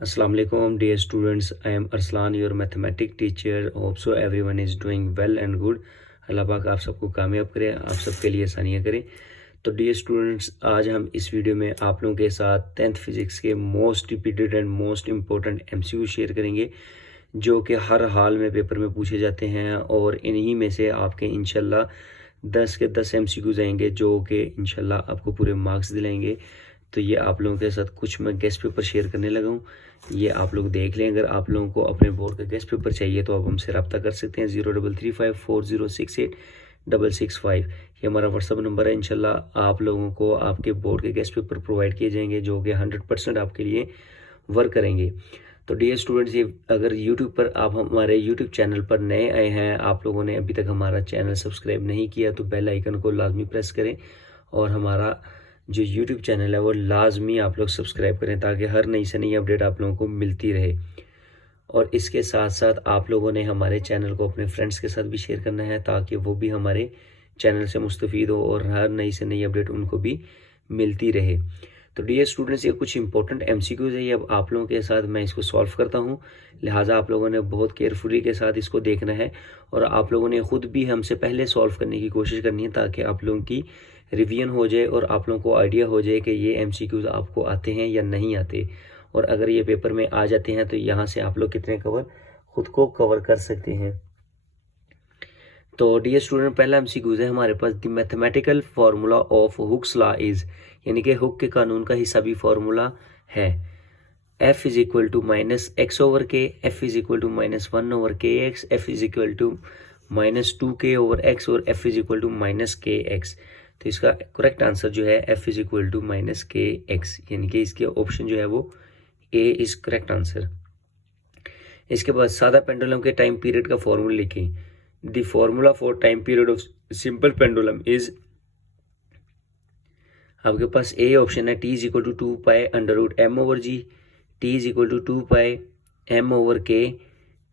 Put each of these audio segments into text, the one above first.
Assalamu alaikum dear students. I am Arslan, your mathematics teacher. Hope so everyone is doing well and good. अल्लाह पाक आप सबको कामयाब करे, आप सबके लिए आसानियाँ करे। तो डियर स्टूडेंट्स, आज हम इस वीडियो में आप लोगों के साथ 10th फिजिक्स के most repeated and most important MCQ share करेंगे जो कि हर हाल में पेपर में पूछे जाते हैं और इन्हीं में से आपके इंशाल्लाह 10 के 10 एमसीक्यूज आएंगे जो कि इंशाल्लाह आपको पूरे मार्क्स दिलाएंगे। तो ये आप लोगों के साथ कुछ मैं गेस्ट पेपर शेयर करने लगा हूँ, ये आप लोग देख लें। अगर आप लोगों को अपने बोर्ड का गेस्ट पेपर चाहिए तो आप हमसे रब्ता कर सकते हैं 0335406865। ये हमारा व्हाट्सअप नंबर है। इंशाल्लाह आप लोगों को आपके बोर्ड के गेस्ट पेपर प्रोवाइड किए जाएंगे जो कि 100% आपके लिए वर्क करेंगे। तो डियर स्टूडेंट्स, ये अगर यूट्यूब पर आप हमारे यूट्यूब चैनल पर नए आए हैं, आप लोगों ने अभी तक हमारा चैनल सब्सक्राइब नहीं किया तो बेल आइकन को लाजमी प्रेस करें और हमारा जो यूट्यूब चैनल है वो लाजमी आप लोग सब्सक्राइब करें ताकि हर नई से नई अपडेट आप लोगों को मिलती रहे। और इसके साथ साथ आप लोगों ने हमारे चैनल को अपने फ्रेंड्स के साथ भी शेयर करना है ताकि वो भी हमारे चैनल से मुस्तफ़ीद हो और हर नई से नई अपडेट उनको भी मिलती रहे। तो डियर स्टूडेंट्स, ये कुछ इंपॉर्टेंट एमसीक्यूज है, ये अब आप लोगों के साथ मैं इसको सॉल्व करता हूँ, लिहाजा आप लोगों ने बहुत केयरफुली के साथ इसको देखना है और आप लोगों ने ख़ुद भी हमसे पहले सॉल्व करने की कोशिश करनी है ताकि आप लोगों की रिवीजन हो जाए और आप लोगों को आइडिया हो जाए कि ये एमसीक्यूज आपको आते हैं या नहीं आते, और अगर ये पेपर में आ जाते हैं तो यहाँ से आप लोग कितने कवर खुद को कवर कर सकते हैं। तो डियर स्टूडेंट, पहला एमसीक्यूज है हमारे पास, the mathematical formula of Hooke's law is, यानी कि हुक के कानून का हिस्सा भी फार्मूला है f is equal to minus x over k, f is equal to minus 1 over k x, f is equal to minus 2k over x और f is equal to minus k x. तो इसका correct answer जो है f is equal to minus k x, यानी कि इसके option जो है वो ए इज करेक्ट आंसर। इसके बाद सादा पेंडुलम के टाइम पीरियड का फॉर्मूला लिखें। The formula for time period of simple pendulum is, आपके पास ए ऑप्शन है t is equal to 2 pi under root m over g, t is equal to 2 pi m over k,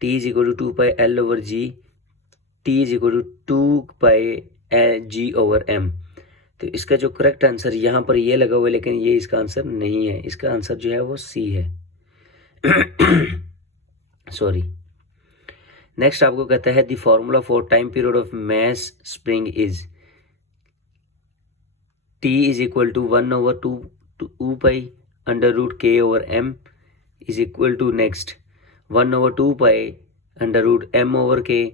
t is equal to 2 pi l over g, t is equal to 2 pi g over m. तो इसका जो करेक्ट answer यहाँ पर ये लगा हुआ है लेकिन ये इसका आंसर नहीं है, इसका आंसर जो है वो सी है। सॉरी। नेक्स्ट आपको कहता है the formula for time period of mass spring is, t is equal to 1 over 2 pi under root k over m is equal to next 1 over 2 pi under root m over k,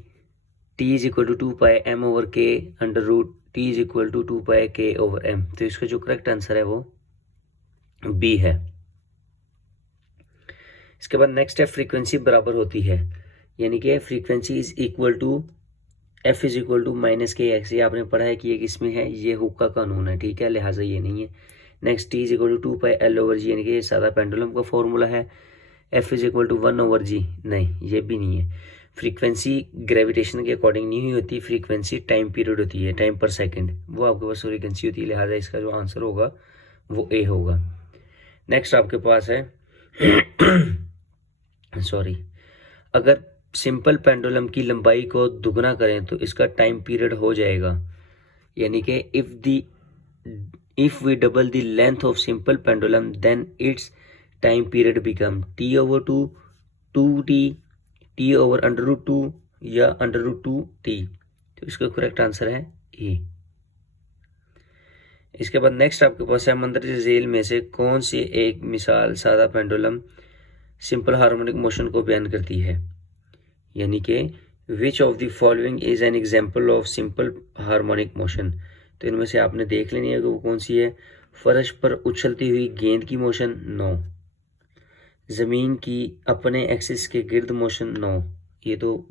t is equal to 2 pi m over k under root t is equal to 2 pi k over m. तो इसका जो करेक्ट आंसर है वो B है। इसके बाद नेक्स्ट है फ्रीक्वेंसी बराबर होती है, यानी कि frequency is equal to f is equal to minus k x. ये आपने पढ़ा है कि ये किसमें है, ये हुक का कानून है, ठीक है, लिहाजा ये नहीं है। Next t is equal to 2 pi l over g, यानी कि ये सादा पेंडुलम का फॉर्मूला है। f is equal to 1 over g, नहीं ये भी नहीं है। फ्रीक्वेंसी ग्रेविटेशन के अकॉर्डिंग नहीं होती, फ्रीक्वेंसी टाइम पीरियड होती है, टाइम पर सेकंड, वो आपके पास फ्रीक्वेंसी होती है, लिहाजा इसका जो आंसर होगा वो ए होगा। नेक्स्ट आपके पास है सॉरी, अगर सिंपल पेंडुलम की लंबाई को दुगना करें तो इसका टाइम पीरियड हो जाएगा, यानी कि if we double the length of simple pendulum then its time period become t over 2t, t over under root 2 या अंडर रूट 2t। तो इसका करेक्ट आंसर है ए। इसके बाद नेक्स्ट आपके पास है मंदरजा झेल में से कौन सी एक मिसाल सादा पेंडुलम सिंपल हार्मोनिक मोशन को बयान करती है, यानी कि विच of the following is an example of simple harmonic motion. तो इनमें से आपने देख लेनी है कि वो कौन सी है। फर्श पर उछलती हुई गेंद की मोशन, नो। ज़मीन की अपने एक्सिस के गिर्द मोशन, नो, ये तो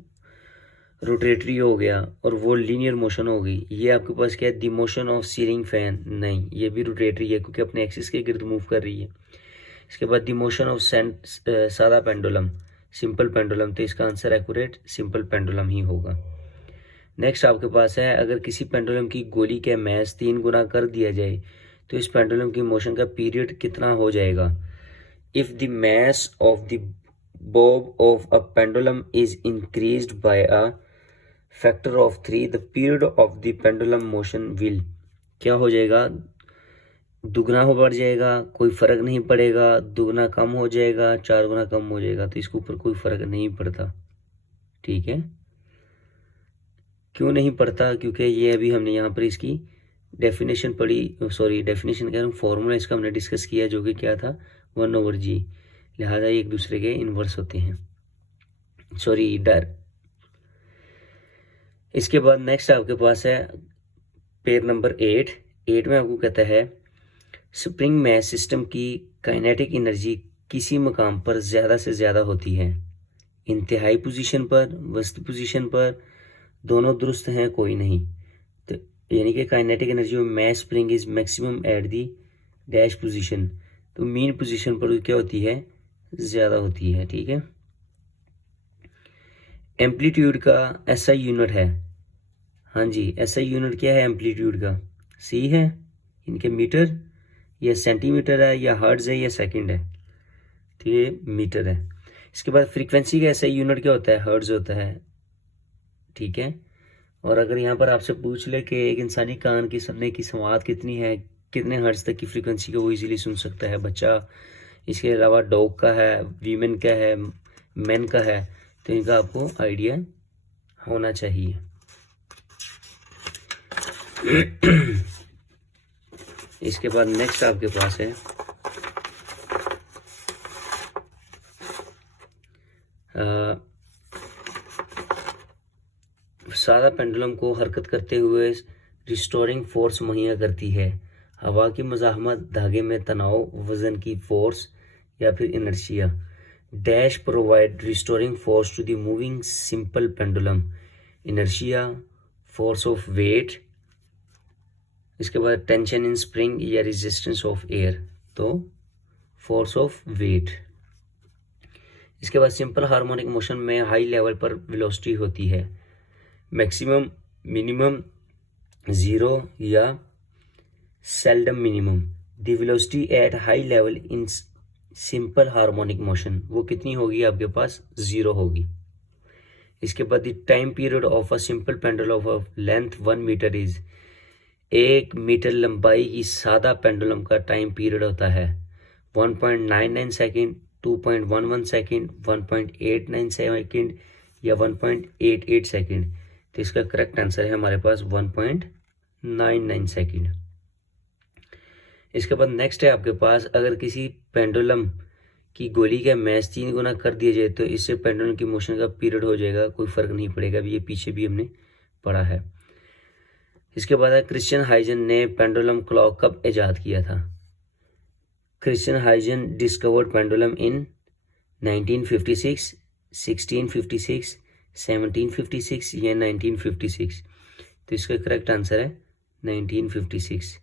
रोटेटरी हो गया और वो लीनियर मोशन हो गई। ये आपके पास क्या है, the motion of ceiling fan, नहीं ये भी रोटेटरी है क्योंकि अपने एक्सिस के गिर्द मूव कर रही है। इसके बाद द मोशन ऑफ सादा पेंडुलम, सिंपल पेंडुलम, तो इसका आंसर एक्यूरेट सिंपल पेंडुलम ही होगा। नेक्स्ट आपके पास है अगर किसी पेंडुलम की गोली का मैस 3 गुना कर दिया जाए तो इस पेंडुलम की मोशन का पीरियड कितना हो जाएगा। If the mass of the bob of a pendulum is increased by a factor of 3, the period of the pendulum motion will, क्या हो जाएगा, दुगना हो बढ़ जाएगा, कोई फ़र्क नहीं पड़ेगा, दुगना कम हो जाएगा, 4 गुना कम हो जाएगा, तो इसके ऊपर कोई फ़र्क नहीं पड़ता। ठीक है, क्यों नहीं पड़ता? क्योंकि ये अभी हमने यहाँ पर इसकी डेफिनेशन पढ़ी, सॉरी डेफिनेशन कह रहा हूँ, फॉर्मूला इसका हमने डिस्कस किया, जो कि क्या था, 1/g, लिहाजा एक दूसरे के इन्वर्स होते हैं, सॉरी डर। इसके बाद नेक्स्ट आपके पास है पेज नंबर 8 में आपको कहता है स्प्रिंग में सिस्टम की काइनेटिक एनर्जी किसी मकाम पर ज़्यादा से ज़्यादा होती है, इंतहाई पोजीशन पर, वस्त पोजीशन पर, दोनों दुरुस्त हैं, कोई नहीं। तो यानी कि काइनेटिक एनर्जी में mass spring is maximum at the dash position, तो मीन पोजीशन पर क्या होती है, ज़्यादा होती है। ठीक है, एम्पलीट्यूड का एसआई यूनिट है, हाँ जी, एसआई यूनिट क्या है एम्पलीट्यूड का, सी है, इनके मीटर या सेंटीमीटर है या हर्ट्ज है या सेकंड है, तो ये मीटर है। इसके बाद फ्रीक्वेंसी का एसआई यूनिट क्या होता है, हर्ट्ज होता है। ठीक है, और अगर यहाँ पर आपसे पूछ ले कि एक इंसानी कान की सुनने की समात कितनी है, कितने हर्ट्ज तक की फ्रीक्वेंसी को वो इजीली सुन सकता है बच्चा, इसके अलावा डॉग का है, वीमेन का है, मैन का है, तो इनका आपको आइडिया होना चाहिए। इसके बाद नेक्स्ट आपके पास है सादा पेंडुलम को हरकत करते हुए रिस्टोरिंग फोर्स मुहैया करती है, हवा की मज़ाहमत, धागे में तनाव, वजन की फोर्स या फिर inertia. Dash provide restoring force to the moving simple pendulum, inertia, force of weight. इसके बाद टेंशन इन स्प्रिंग या रेजिस्टेंस ऑफ एयर, तो फोर्स ऑफ वेट। इसके बाद सिंपल हार्मोनिक मोशन में हाई लेवल पर वेलोसिटी होती है, मैक्सिमम, मिनिमम, ज़ीरो या seldom minimum. The velocity at high level in simple harmonic motion, वो कितनी होगी आपके पास, 0 होगी। इसके बाद the time period of a simple pendulum of length 1 metre is, 1 metre लंबाई की सादा पेंडुलम का टाइम पीरियड होता है 1.99 सेकेंड, 2.11 सेकेंड, 1.89 सेकेंड या 1.88 सेकेंड। तो इसका करेक्ट आंसर है हमारे पास 1.99 सेकेंड। इसके बाद नेक्स्ट है आपके पास, अगर किसी पेंडुलम की गोली का मैस 3 गुना कर दिया जाए तो इससे पेंडुलम की मोशन का पीरियड हो जाएगा, कोई फर्क नहीं पड़ेगा। अभी ये पीछे भी हमने पढ़ा है। इसके बाद है क्रिश्चियन हाइजन ने पेंडुलम क्लॉक कब इजाद किया था? Christian Huygens discovered pendulum in 1956, 1656, 1756 या 1956। तो इसका करेक्ट आंसर है 1956।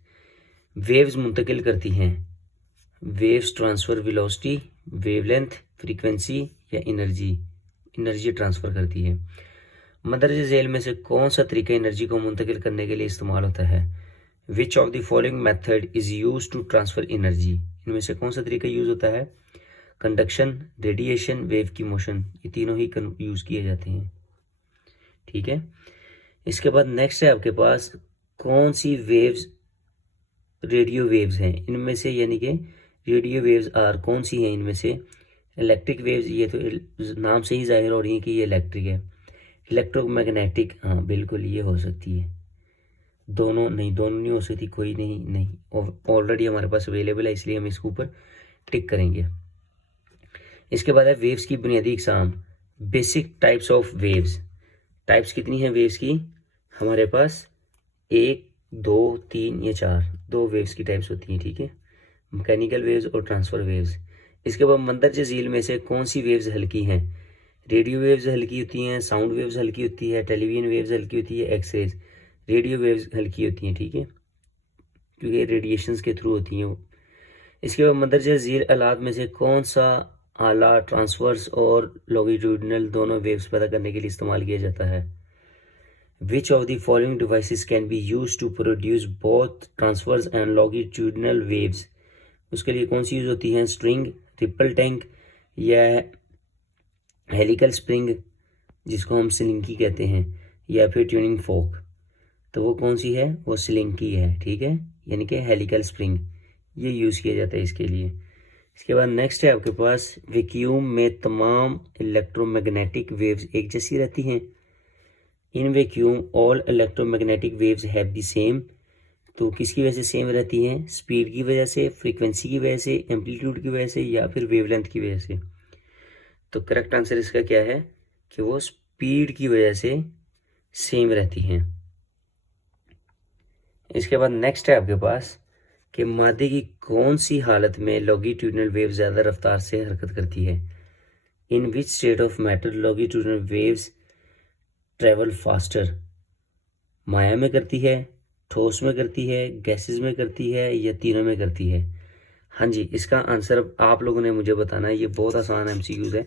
वेव्स मुंतकिल करती हैं, waves transfer velocity, wavelength, frequency या एनर्जी ट्रांसफर करती है। मदरजे झेल में से कौन सा तरीका एनर्जी को मुंतकिल करने के लिए इस्तेमाल होता है? Which of the following method is use to transfer energy, इनमें से कौन सा तरीका यूज होता है? कंडक्शन, रेडिएशन, वेव की मोशन, ये तीनों ही यूज किए जाते हैं। ठीक है, इसके बाद नेक्स्ट है आपके पास, कौन सी वेव्स रेडियो वेव्स हैं इनमें से, यानी कि रेडियो वेव्स आर कौन सी हैं इनमें से? इलेक्ट्रिक वेव्स, ये तो नाम से ही जाहिर हो रही है कि ये इलेक्ट्रिक है। इलेक्ट्रोमैग्नेटिक, हाँ बिल्कुल ये हो सकती है। दोनों नहीं हो सकती, कोई नहीं ऑलरेडी हमारे पास अवेलेबल है, इसलिए हम इसके ऊपर टिक करेंगे। इसके बाद है वेव्स की बुनियादी इकसाम, basic types of waves. Types कितनी हैं वेव्स की हमारे पास? 1, 2, 3 या 4, 2 वेव्स की टाइप्स होती हैं। ठीक है, मैकेनिकल वेव्स और ट्रांसफर वेव्स। इसके बाद मंदरजे झील में से कौन सी वेव्स हल्की हैं? रेडियो वेव्स हल्की होती हैं, साउंड वेव्स हल्की होती है, टेलीविजन वेव्स हल्की होती है, एक्सरेज। रेडियो वेव्स हल्की होती हैं, ठीक है, क्योंकि रेडिएशंस के थ्रू होती हैं वो। इसके बाद मंदरजे झील आलात में से कौन सा आला ट्रांसवर्स और लॉन्गिट्यूडिनल दोनों वेव्स पैदा करने के लिए इस्तेमाल किया जाता है? Which of the following devices can be use to produce both transverse and longitudinal waves? उसके लिए कौन सी यूज होती है? स्ट्रिंग, रिपल टैंक या हेलिकल स्प्रिंग, जिसको हम स्लिंकी कहते हैं, या फिर ट्यूनिंग फोक। तो वो कौन सी है? वो स्लिंकी है, ठीक है, यानी कि हेलिकल स्प्रिंग, ये यूज़ किया जाता है इसके लिए। इसके बाद नेक्स्ट है आपके पास वैक्यूम में तमाम इलेक्ट्रोमैग्नेटिक वेव्स एक जैसी रहती हैं। In vacuum all electromagnetic waves have the same, तो किसकी वजह से सेम रहती हैं? स्पीड की वजह से, फ्रीक्वेंसी की वजह से, एम्पलीट्यूड की वजह से, या फिर वेवलेंथ की वजह से। तो करेक्ट आंसर इसका क्या है कि वो स्पीड की वजह से सेम रहती हैं। इसके बाद नेक्स्ट है आपके पास कि मादे की कौन सी हालत में लॉन्गिट्यूडिनल वेव ज़्यादा रफ्तार से हरकत करती है? In which state of matter longitudinal waves travel faster? माया में करती है, ठोस में करती है, गैसेस में करती है, या तीनों में करती है? हाँ जी, इसका आंसर अब आप लोगों ने मुझे बताना है। ये बहुत आसान एमसीक्यूज है,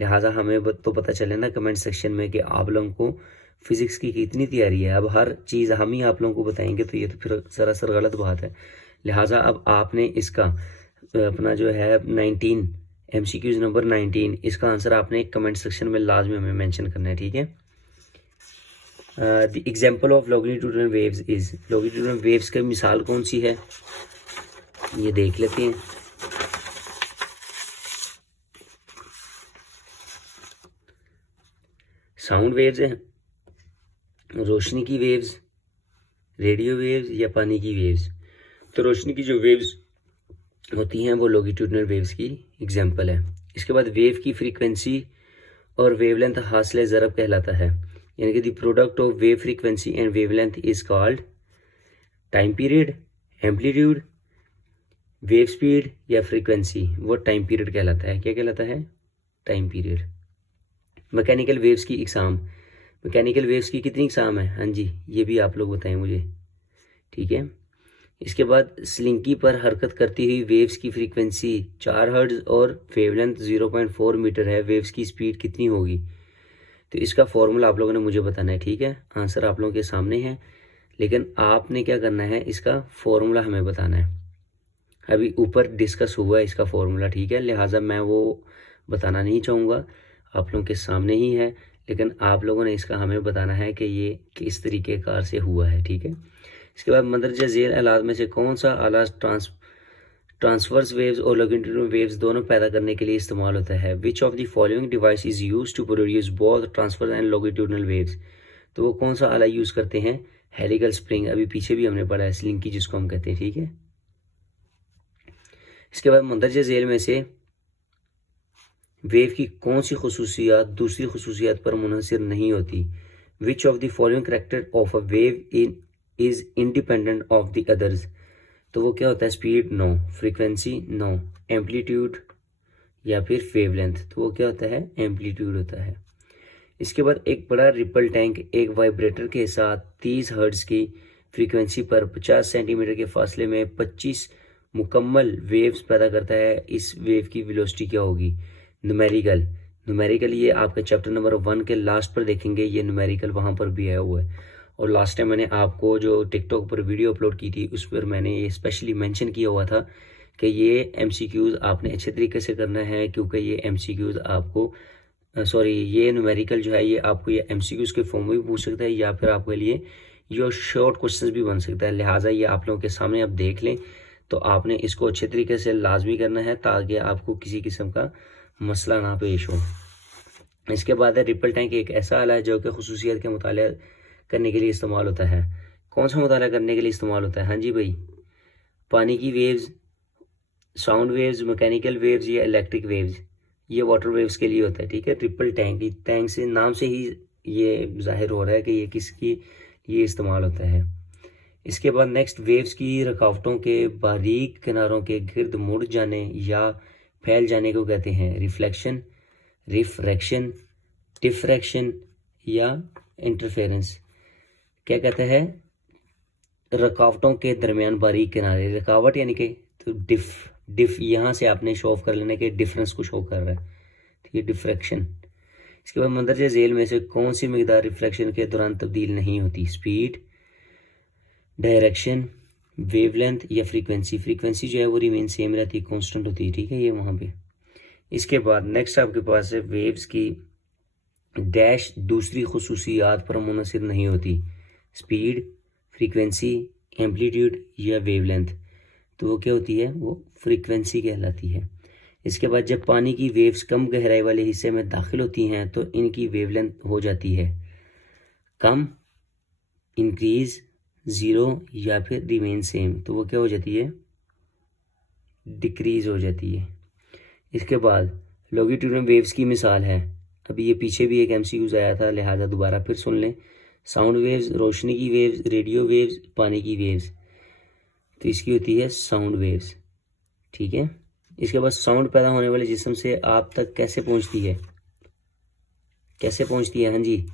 लिहाजा हमें तो पता चले ना कमेंट सेक्शन में कि आप लोगों को फिजिक्स की कितनी तैयारी है। अब हर चीज़ हम ही आप लोगों को बताएंगे तो ये तो फिर सरासर गलत बात है। लिहाजा अब आपने इसका अपना जो है 19 एमसीक्यूज नंबर 19, इसका आंसर आपने कमेंट सेक्शन में लाजमी हमें मेंशन करना है, ठीक है। The example of longitudinal waves is, longitudinal waves की मिसाल कौन सी है ये देख लेते हैं। साउंड वेव्स हैं, रोशनी की वेव्स, रेडियो वेव्स, या पानी की वेव्स। तो रोशनी की जो वेव्स होती हैं वो लॉन्गिट्यूडिनल वेव्स की एग्जाम्पल है। इसके बाद वेव की फ्रीक्वेंसी और वेवलेंथ हासिल ज़रब कहलाता है, यानी कि the product of wave frequency and wavelength is called time period, amplitude, wave speed, या फ्रीक्वेंसी। वो टाइम पीरियड कहलाता है। क्या कहलाता है? Time period. मैकेनिकल वेव्स की इकसाम, मैकेनिकल वेव्स की कितनी इकसाम है? हाँ जी, ये भी आप लोग बताएं मुझे, ठीक है। इसके बाद स्लिंकी पर हरकत करती हुई वेव्स की फ्रीक्वेंसी 4 हर्ट्ज और वेवलेंथ 0.4 मीटर है, वेव्स की स्पीड कितनी होगी? तो इसका फॉर्मूला आप लोगों ने मुझे बताना है, ठीक है। आंसर आप लोगों के सामने है, लेकिन आपने क्या करना है, इसका फॉर्मूला हमें बताना है। अभी ऊपर डिस्कस हुआ है इसका फॉर्मूला, ठीक है, लिहाजा मैं वो बताना नहीं चाहूँगा, आप लोगों के सामने ही है, लेकिन आप लोगों ने इसका हमें बताना है कि ये किस तरीके कार से हुआ है, ठीक है। इसके बाद मंदरजा झेल आलात में से कौन सा आला ट्रांसवर्स वेव्स और लॉन्गिट्यूडिनल वेव्स दोनों पैदा करने के लिए इस्तेमाल होता है? Which of the following device is use to produce both transverse and longitudinal waves? तो वो कौन सा आला यूज़ करते हैं? हेलिकल स्प्रिंग, अभी पीछे भी हमने पढ़ा है, स्लिंकी जिसको हम कहते हैं, ठीक है। इसके बाद मंदरजा झेल में से वेव की कौन सी खसूसियात दूसरी खसूसियात पर मुनहसर नहीं होती? Which of the following character of a wave is independent of the others? तो वो क्या होता है? Speed no, frequency no, amplitude या फिर वेवलेंथ। तो वो क्या होता है? एम्पलीट्यूड होता है। इसके बाद एक बड़ा रिपल टैंक एक वाइब्रेटर के साथ 30 हर्ट्ज की फ्रीक्वेंसी पर 50 सेंटीमीटर के फासले में 25 मुकम्मल वेव्स पैदा करता है। इस वेव की वेलोसिटी क्या होगी? न्यूमेरिकल ये आपके चैप्टर नंबर 1 के लास्ट पर देखेंगे, ये न्यूमेरिकल वहाँ पर भी आया हुआ है। और लास्ट टाइम मैंने आपको जो टिकटॉक पर वीडियो अपलोड की थी उस पर मैंने ये स्पेशली मेंशन किया हुआ था कि ये एमसीक्यूज़ आपने अच्छे तरीके से करना है, क्योंकि ये एमसीक्यूज़ आपको ये न्यूमेरिकल जो है ये आपको ये एमसीक्यूज़ के फॉर्म में भी पूछ सकता है, या फिर आपके लिए ये शॉर्ट क्वेश्चन भी बन सकता है। लिहाजा ये आप लोगों के सामने आप देख लें, तो आपने इसको अच्छे तरीके से लाजमी करना है ताकि आपको किसी किस्म का मसला ना पेश हो। इसके बाद है रिपल टैंक एक ऐसा आला है जो कि खसूसियत के मुताला करने के लिए इस्तेमाल होता है। कौन सा मुताला करने के लिए इस्तेमाल होता है? हाँ जी भाई, पानी की waves, sound waves, mechanical waves या इलेक्ट्रिक वेव्स। ये वाटर वेव्स के लिए होता है, ठीक है। ट्रिपल टैंक, टैंक से नाम से ही ये जाहिर हो रहा है कि ये किसकी ये इस्तेमाल होता है। इसके बाद नेक्स्ट, वेव्स की रुकावटों के बारीक किनारों के गिर्द मुड़ जाने या फैल जाने को कहते हैं रिफ्लेक्शन, रिफ्रैक्शन, डिफ्रैक्शन या इंटरफेरेंस। क्या कहते हैं? रुकावटों के दरमियान बारीक किनारे, रुकावट यानी कि तो डिफ यहाँ से आपने शो ऑफ कर लेना कि डिफरेंस को शो कर रहा है, ठीक है, डिफ्रैक्शन। इसके बाद मंदरजा झेल में से कौन सी मिकदार रिफ्लेक्शन के दौरान तब्दील नहीं होती? स्पीड, डायरेक्शन, वेवलेंथ या फ्रीक्वेंसी। फ्रीक्वेंसी जो है वो रिमेन सेम रहती है, कांस्टेंट होती है, ठीक है, ये वहाँ पे। इसके बाद नेक्स्ट आपके पास है वेव्स की डैश दूसरी खसूसियात पर मुनहसर नहीं होती? स्पीड, फ्रीक्वेंसी, एम्पलीट्यूड या वेवलेंथ। तो वो क्या होती है, वो फ्रीक्वेंसी कहलाती है। इसके बाद जब पानी की वेव्स कम गहराई वाले हिस्से में दाखिल होती हैं तो इनकी वेवलेंथ हो जाती है कम, इंक्रीज, ज़ीरो या फिर रिमेन सेम। तो वो क्या हो जाती है, डिक्रीज हो जाती है। इसके बाद लॉन्गिट्यूडनल वेव्स की मिसाल है, अभी ये पीछे भी एक एमसीक्यूज आया था, लिहाजा दोबारा फिर सुन लें। साउंड वेव्स, रोशनी की वेव्स, रेडियो वेव्स, पानी की वेव्स, तो इसकी होती है साउंड वेव्स। ठीक है। इसके बाद साउंड पैदा होने वाले जिस्म से आप तक कैसे पहुंचती है, कैसे पहुंचती है, हाँ जी,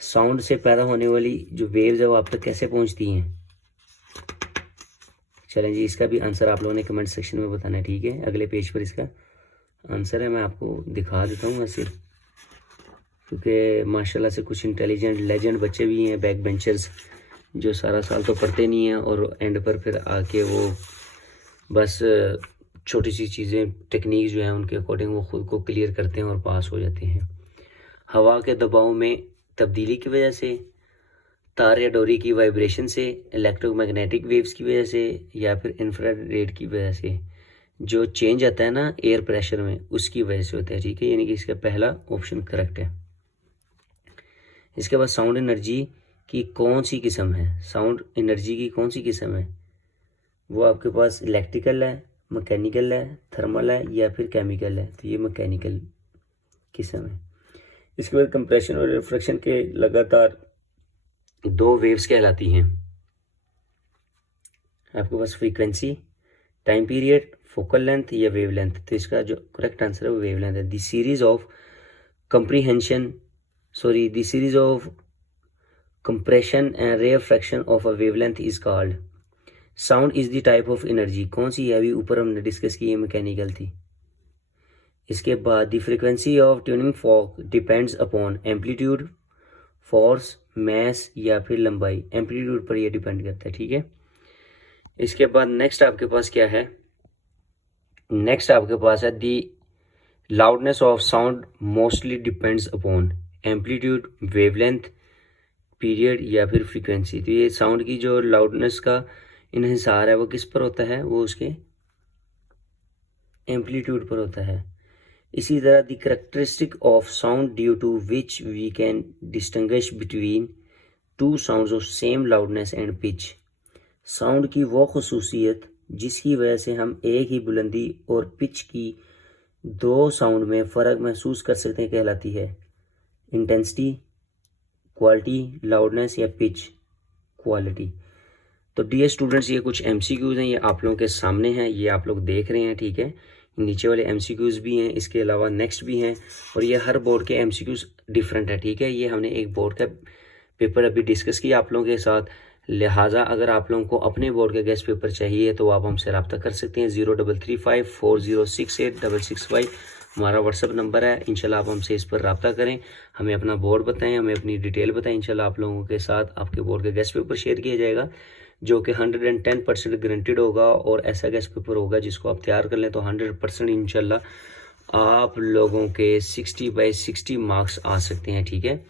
साउंड से पैदा होने वाली जो वेव्स है वो आप तक कैसे पहुंचती हैं। चलें जी, इसका भी आंसर आप लोगों ने कमेंट सेक्शन में बताना है। ठीक है, अगले पेज पर इसका आंसर है, मैं आपको दिखा देता हूँ सिर्फ, क्योंकि माशाल्लाह से कुछ इंटेलिजेंट लेजेंड बच्चे भी हैं, बैक बेंचर्स, जो सारा साल तो पढ़ते नहीं हैं और एंड पर फिर आके वो बस छोटी सी चीज़ें, टेक्निक जो है उनके अकॉर्डिंग वो ख़ुद को क्लियर करते हैं और पास हो जाते हैं। हवा के दबाव में तब्दीली की वजह से, तार या डोरी की वाइब्रेशन से, इलेक्ट्रोमैग्नेटिक वेव्स की वजह से, या फिर इंफ्रारेड की वजह से, जो चेंज आता है ना एयर प्रेशर में, उसकी वजह से होता है। ठीक है, यानी कि इसका पहला ऑप्शन करेक्ट है। इसके बाद साउंड एनर्जी की कौन सी किस्म है, साउंड एनर्जी की कौन सी किस्म है, वो आपके पास इलेक्ट्रिकल है, मैकेनिकल है, थर्मल है या फिर केमिकल है। तो ये मैकेनिकल किस्म है। इसके बाद कंप्रेशन और रिफ्रैक्शन के लगातार दो वेव्स कहलाती हैं आपके पास, frequency, time period, focal length या वेव लेंथ। तो इसका जो करेक्ट आंसर है वो वेव लेंथ है। The series of compression and rarefaction of a wavelength is called। Sound is the type of energy, कौन सी है, अभी ऊपर हमने डिस्कस की है, मैकेनिकल थी। इसके बाद the frequency of tuning fork depends upon amplitude, force, mass या फिर लंबाई। एम्पलीट्यूड पर यह डिपेंड करता है। ठीक है। इसके बाद नेक्स्ट आपके पास क्या है, नेक्स्ट आपके पास है the loudness of sound mostly depends upon amplitude, wavelength, period या फिर फ्रीक्वेंसी। तो ये साउंड की जो लाउडनेस का इन्हिसार है वो किस पर होता है, वो उसके एम्पलीट्यूड पर होता है। इसी तरह the characteristic of sound due to which we can distinguish between two sounds of same loudness and pitch. Sound की वो खुसूसियत जिसकी वजह से हम एक ही बुलंदी और पिच की दो साउंड में फ़र्क महसूस कर सकते हैं कहलाती है इंटेंसिटी, क्वालिटी, लाउडनेस या पिच क्वालिटी। तो डियर स्टूडेंट्स, ये कुछ एमसीक्यूज़ हैं, ये आप लोगों के सामने हैं, ये आप लोग देख रहे हैं। ठीक है, नीचे वाले एमसीक्यूज़ भी हैं, इसके अलावा नेक्स्ट भी हैं, और ये हर बोर्ड के एमसीक्यूज़ डिफरेंट है। ठीक है, ये हमने एक बोर्ड का पेपर अभी डिस्कस किया आप लोगों के साथ, लिहाजा अगर आप लोगों को अपने बोर्ड का गेस्ट पेपर चाहिए तो आप हमसे रब्ता कर सकते हैं। 0335406865 हमारा व्हाट्सअप नंबर है। इंशाल्लाह आप हमसे इस पर रब्ता करें, हमें अपना बोर्ड बताएं, हमें अपनी डिटेल बताएं। इंशाल्लाह आप लोगों के साथ आपके बोर्ड का गेस्ट पेपर शेयर किया जाएगा, जो कि 110% गारंटेड होगा, और ऐसा गेस्ट पेपर होगा जिसको आप तैयार कर लें तो 100% इंशाल्लाह आप लोगों के 60/60 मार्क्स आ सकते हैं। ठीक है,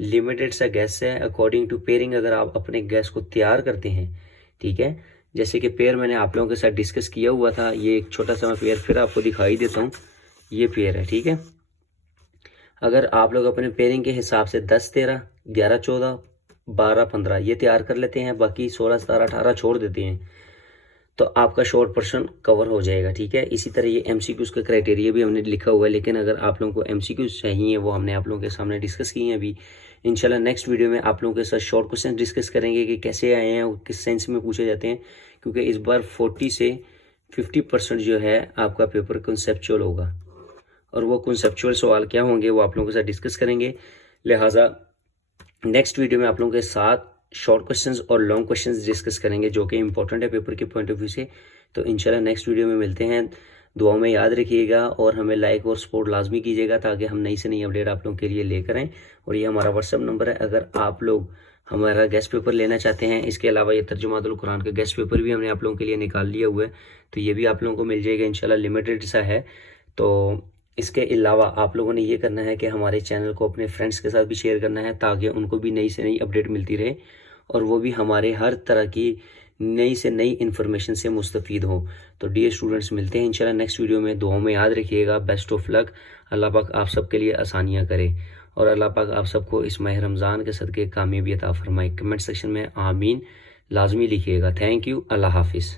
लिमिटेड सा गैस है अकॉर्डिंग टू पेयरिंग। अगर आप अपने गैस को तैयार करते हैं, ठीक है, जैसे कि पेयर मैंने आप लोगों के साथ डिस्कस किया हुआ था, ये एक छोटा सा मैं पेयर फिर आपको दिखाई देता हूँ, ये पेयर है। ठीक है, अगर आप लोग अपने पेयरिंग के हिसाब से 10, 13, 11, 14, 12, 15 ये तैयार कर लेते हैं, बाकी 16, 17, 18 छोड़ देते हैं, तो आपका शॉर्ट पर्सन कवर हो जाएगा। ठीक है, इसी तरह ये एमसीक्यूज़ का क्राइटेरिया भी हमने लिखा हुआ है, लेकिन अगर आप लोगों को एमसीक्यूज़ चाहिए वो हमने आप लोगों के सामने डिस्कस किए हैं अभी। इंशाल्लाह नेक्स्ट वीडियो में आप लोगों के साथ शॉर्ट क्वेश्चन डिस्कस करेंगे कि कैसे आए हैं और किस सेंस में पूछे जाते हैं, क्योंकि इस बार 40 से 50% जो है आपका पेपर कंसेप्चुअल होगा, और वो कंसेप्चुअल सवाल क्या होंगे वो आप लोगों के साथ डिस्कस करेंगे। लिहाजा नेक्स्ट वीडियो में आप लोगों के साथ शॉर्ट क्वेश्चंस और लॉन्ग क्वेश्चंस डिस्कस करेंगे, जो कि इंपॉर्टेंट है पेपर के पॉइंट ऑफ व्यू से। तो इंशाल्लाह नेक्स्ट वीडियो में मिलते हैं, दुआओं में याद रखिएगा और हमें लाइक और सपोर्ट लाजमी कीजिएगा, ताकि हम नई से नई अपडेट आप लोगों के लिए लेकर आएँ। और ये हमारा व्हाट्सअप नंबर है, अगर आप लोग हमारा गेस्ट पेपर लेना चाहते हैं। इसके अलावा ये तर्जुमातुल कुरान का गेस्ट पेपर भी हमने आप लोगों के लिए निकाल लिया हुआ है, तो ये भी आप लोगों को मिल जाएगा इंशाल्लाह, लिमिटेड सा है। तो इसके अलावा आप लोगों ने ये करना है कि हमारे चैनल को अपने फ्रेंड्स के साथ भी शेयर करना है, ताकि उनको भी नई से नई अपडेट मिलती रहे, और वो भी हमारे हर तरह की नई से नई इन्फॉर्मेशन से मुस्तफ़ीद हो। तो डियर स्टूडेंट्स, मिलते हैं इंशाल्लाह नेक्स्ट वीडियो में। दुआओं में याद रखिएगा। Best of luck. अल्लाह पाक आप सबके लिए आसानियाँ करे और अल्लाह पाक आप सबको इस माह रमज़ान के सदक़े कामयाबी अता फरमाए। कमेंट सेक्शन में आमीन लाजमी लिखिएगा। Thank you. अल्लाह हाफिज़।